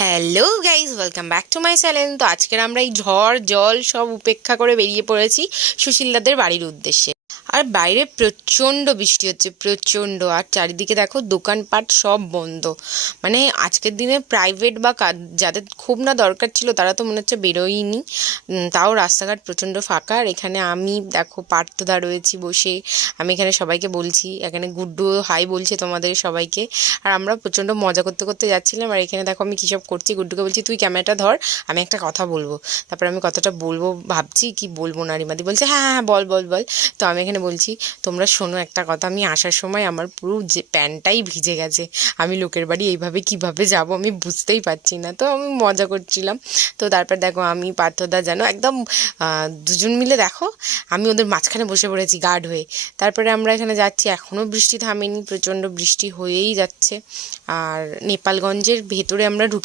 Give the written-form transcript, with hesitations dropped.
Hello guys, welcome back to my channel. তো আজকের আমরা এই ঝড় জল সব উপেক্ষা করে বেরিয়ে পড়েছি সুশীলদাদের বাড়ির উদ্দেশ্যে। আর বাইরে প্রচণ্ড বৃষ্টি হচ্ছে, প্রচণ্ড। আর চারিদিকে দেখো দোকানপাট সব বন্ধ। মানে আজকের দিনে প্রাইভেট বা যাদের খুব না দরকার ছিল তারা তো মনে হচ্ছে বেরোয়নি। তাও রাস্তাঘাট প্রচণ্ড ফাঁকা। আর এখানে আমি দেখো পার্থদা রয়েছি বসে। আমি এখানে সবাইকে বলছি, এখানে গুড্ডু হাই বলছে তোমাদের সবাইকে। আর আমরা প্রচণ্ড মজা করতে করতে যাচ্ছিলাম। আর এখানে দেখো আমি কী সব করছি, গুড্ডুকে বলছি তুই ক্যামেরাটা ধর, আমি একটা কথা বলবো। তারপর আমি কথাটা বলবো ভাবছি কি বলবো না, রিমাদি বলছে হ্যাঁ হ্যাঁ বল বল বল। তো আমি এখানে বলছি তোমরা শোনো একটা কথা, আমি আসার সময় আমার পুরো যে প্যান্টটাই ভিজে গেছে। আমি লোকের বাড়ি এইভাবে কিভাবে যাব আমি বুঝতেই পারছি না। তো আমি মজা করছিলাম। তো তারপর দেখো আমি পার্থদা যেন একদম দুজন মিলে দেখো আমি ওদের মাঝখানে বসে পড়েছি গার্ড হয়ে। তারপরে আমরা এখানে যাচ্ছি, এখনও বৃষ্টি থামেনি, প্রচণ্ড বৃষ্টি হয়েই যাচ্ছে। আর নেপালগঞ্জের ভেতরে আমরা ঢুকে